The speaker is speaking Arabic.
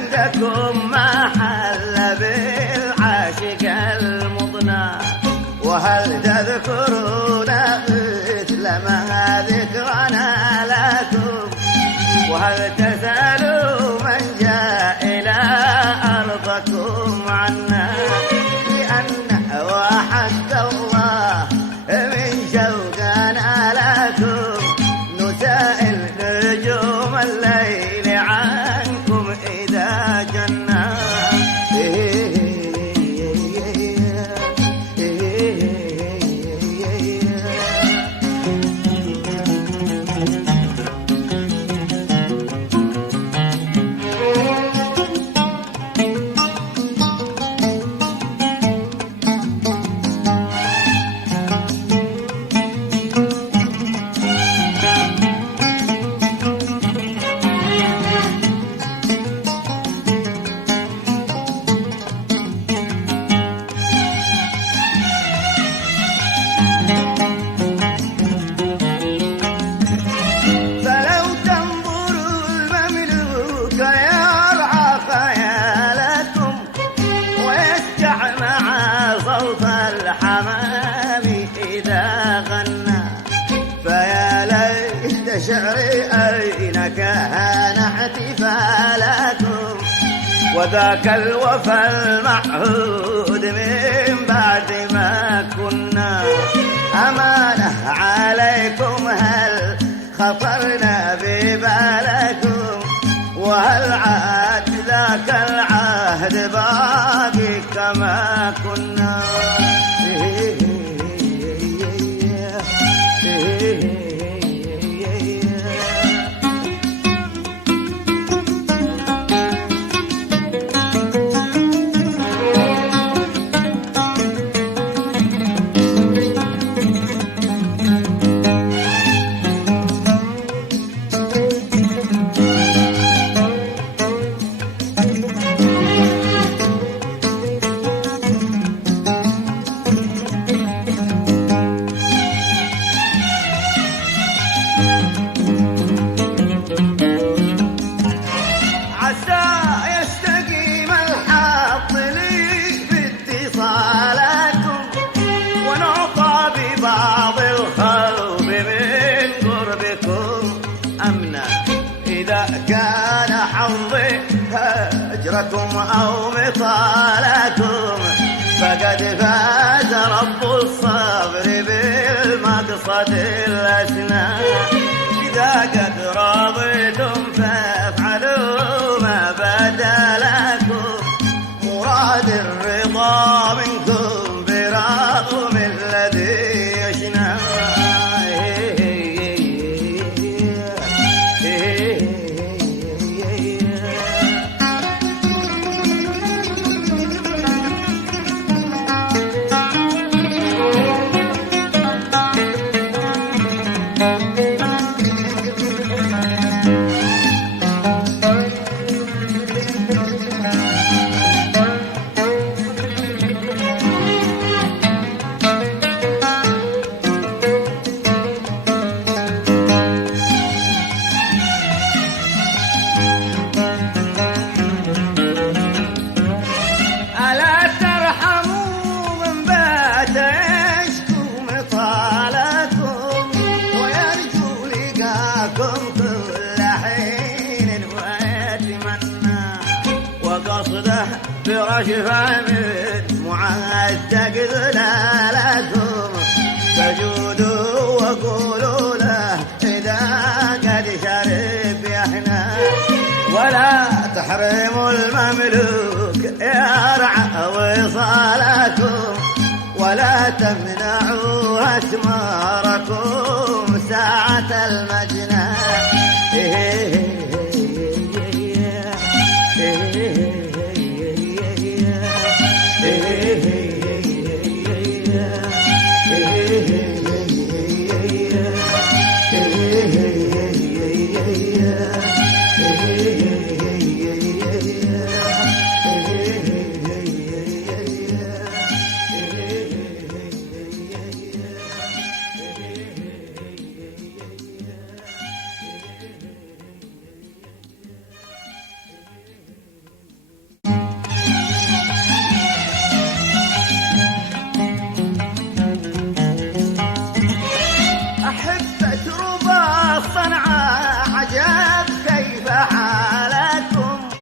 عندكم ما حل بالعاشق المضنى، وهل تذكرون مثل ما ذكرنا لكم؟ وهل تسألوا من جاء إلى أرضكم عنا؟ لأن وحد الله من شوقنا لكم، نسائل نجوم الليل عنكم إذا جنا. شعري أين كان احتفالكم؟ وذاك الوفا المعهود من بعد ما كنا أمانة عليكم، هل خطرنا ببالكم؟ وهل عاد ذاك العهد باقي كما كنا؟ كان حظي هجركم أو مطالكم، فقد فاز رب الصبر بالمقصد الأسنى. إذا قد رضيتم فافعلوا ما بدا لكم، مراد الرضا منكم برغم الذي يشنى. برشفة من معتق ذلالكم، فجودوا وقولوا له إذا قد شرب يحنى. ولا تحرموا المملوك يرعى وصالكم، ولا تمنعوا أثماركم ساعة المجنى.